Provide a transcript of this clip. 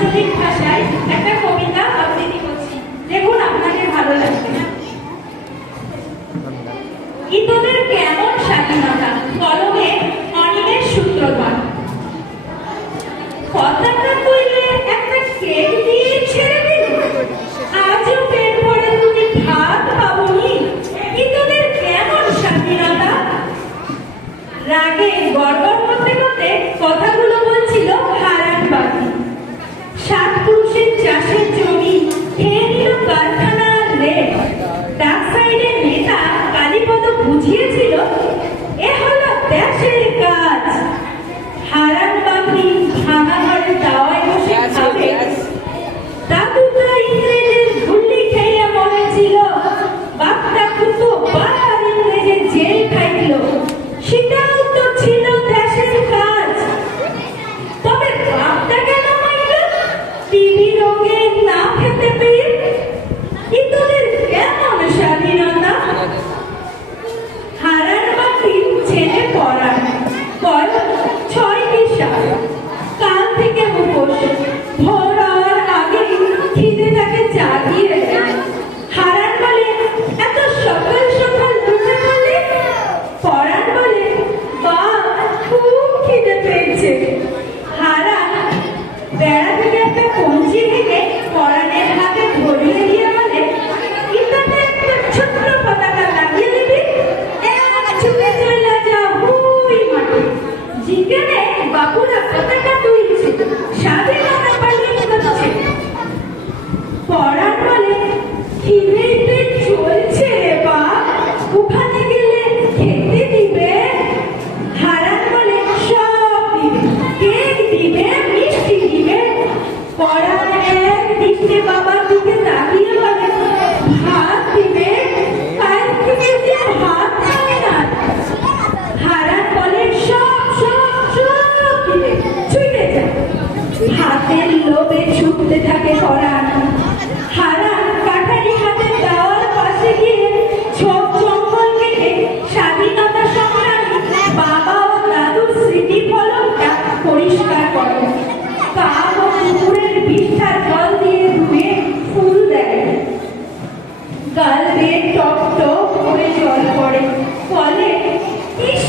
আঞ্চলিক ভাষায় একটা কবিতা আবৃত্তি করছি, দেখুন আপনাদের ভালো লাগবে। তোদের কেমন স্বাধীনতা, কলমে অনিমেষ সূত্রধর। কথাটা কইলে একটা কেক দিয়ে ছেড়ে দিল, আজও পেট ভরে তুমি ভাত পাবনি। তোদের কেমন স্বাধীনতা। রাগে গড়গড় করতে করতে কথাগুলো বলছিল হারান বাকি। 7 পুরুষের চাষের জমি খেয়ে নিল কারখানার রেট। ডাক সাইডের নেতা কালীপদ বুঝিয়েছিল এ হলো দেশের কাজ। হারান বাকি ভাঙা ঘরে দাওয়ায় বসে খাবে। দাদুটা ইংরেজের গুল্লি খেয়ে মরেছিল, বাপটা কুতো বার ইংরেজের জেল খাইল। সেটাও তো ছিল দেশের কাজ। তবে বাপটা কেন মাইল টিভি রোগে না খেতে পেয়ে। তোদের কেমন স্বাধীনতা। হারান বাকি ছেলে পড়ান, বয়স 6টি সাল। কাল থেকে মুখোশ, ভোর হওয়ার আগে খিদে তাকে জাগিয়ে দেয়। হারান বলে এত সকাল সকাল উঠে বলে। পরাণ বলে বাপ খুব খিদে পেয়েছে। হারান বেড়া থেকে একটা কঞ্চি ভেঙে পরাণের হাতে ধরিয়ে দিয়ে বলে ইটাতে একটা ছোট্ট পতাকা লাগিয়ে দিবি, এক ছুটে চলে যা হুই মাঠে। যেখানে বাপুরা পতাকা তুলছে, স্বাধীনতা পালিয়ে যাচ্ছে। পরাণ বলে খিদেতে চলছে রে বাপ, ওখানে গেলে খেতে দিবে। হারান বলে সব দিবে, কেক দিবে, মিষ্টি দিবে। পরাণ এক দৃষ্টে বাবার দিকে তাকিয়ে বলে ভাত দিবে, আর থেকে যে ভাত খাবে না। হারান বলে সব সব সব দিবে, ছুটে যায়। ভাতের লোভে ছুটতে থাকে পরাণ। হারান কাঠারি হাতে দেওয়ার পাশে গিয়ে ঝোপ জঙ্গল কেটে স্বাধীনতা সংগ্রামী বাবা ও দাদুর স্মৃতি ফলকটা পরিষ্কার করে। কাক ও পুকুরের বিষ্ঠা জল দিয়ে ধুয়ে ফুল দেয়। গাল বেয়ে টপ টপ করে জল পড়ে। ফলে ইস